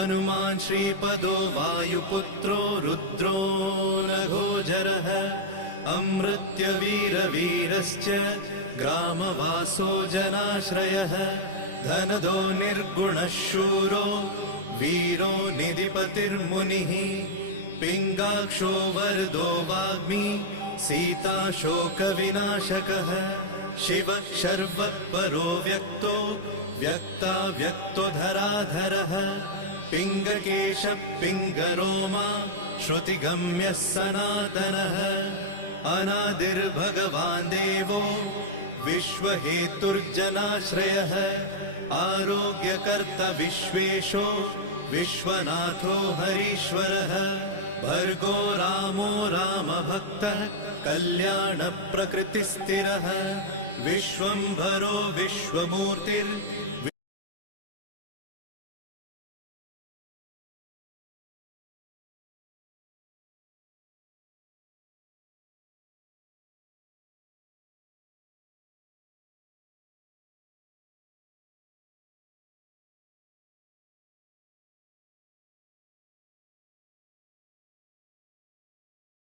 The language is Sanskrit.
हनुमान् श्रीपदो वायुपुत्रो रुद्रो नघोजरः अमृत्यवीरवीरश्च ग्रामवासो जनाश्रयः धनदो निर्गुणः शूरो वीरो निधिपतिर्मुनिः पिङ्गाक्षो वरदो वाग्मी सीताशोकविनाशकः शिवः शर्वत्परो व्यक्तो व्यक्ताव्यक्तो धराधरः पिङ्गकेशः पिङ्गरोमा श्रुतिगम्यः सनातनः अनादिर्भगवान् देवो विश्वहेतुर्जनाश्रयः आरोग्यकर्ता विश्वेशो विश्वनाथो हरीश्वरः भर्गो रामो रामभक्तः कल्याणप्रकृतिस्थिरः विश्वम्भरो विश्वमूर्तिर्